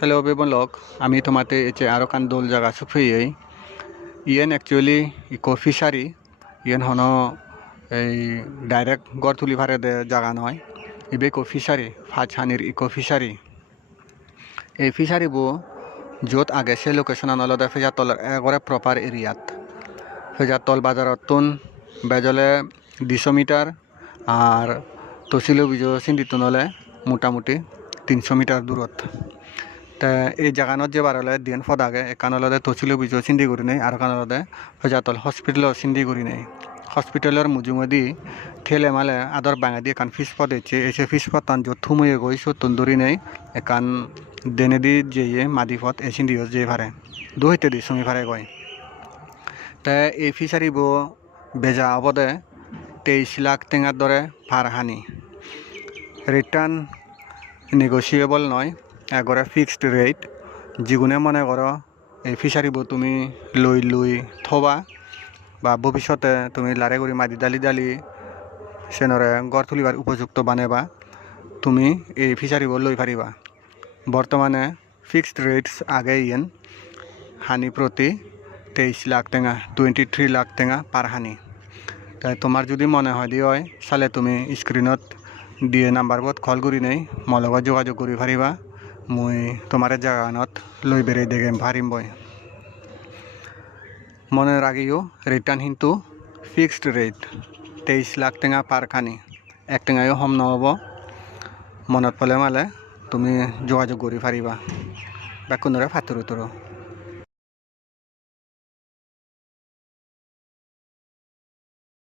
Hello, Bibonlog. Ami tomate eche arokan dol jaga sufiyei. Ien actually eco fishery. Ien hono এই direct গড় তুলি ভারে দে জায়গা নয় ইবে ইকো ফিশারি ফাছানির ইকো ফিশারি এই ফিশারি বো যত আগে সে লোকেশন আনলদে ফেজাতল একবারে প্রপার এরিয়াত ফেজাতল বাজারতুন বেজলে 200 মিটার আর তসিল বিজো সিন্দিত নলে মোটামুটি 300 মিটার দূরত তা এই জায়গানত যে বারলে দিন ফদাগে একানলদে তসিল বিজো সিন্দি করি নেই আর কানলদে ফেজাতল হসপিটাল সিন্দি করি নেই হসপিটালের মুজুমদি ঠেলে মালে আদর বাঙা দিয়ে একান ফিস পদ এসে এসে ফিস পদ তান যত থুমুয়ে গইছো তন্দুরি নেই একান দেনে দি যেয়ে মাদি পথ এসিন দিও যে ভারে দুইতে দি সমি ভারে গয় তা এই ফিশারি বো বেজা অবদে 23 লাখ টেঙার দরে ফারহানি রিটার্ন নেগোসিয়েবল নয় একবারে ফিক্সড রেট যিগুনে মনে করো এই ফিশারি বো তুমি লই থবা বা ভবিষ্যতে তুমি লারে করি মাদি দালি সেনরে গড় তুলিবার উপযুক্ত বানেবা তুমি এই ফিশারি লই পারিবা বর্তমানে ফিক্সড রেটস আগে ইয়েন হানি প্রতি 23 লাখ টেঙা 23 লাখ টেঙা পার হানি তাই তোমার যদি মনে হয় দিয়ে হয় সালে তুমি স্ক্রিনত দিয়ে নাম্বার বোধ কল করি নেই মলগত যোগাযোগ করি পারিবা মুই তোমার জায়গানত লই বেড়ে দেখে পারিম বই মনে রাখিও রিটার্ন কিন্তু ফিক্সড রেট 23 লাখ টেঙা পার খানি এক টেঙায়ও হম নহব মনত পলে মালে তুমি যোগাযোগ করি পারিবা বা কোনোরে ফাতুর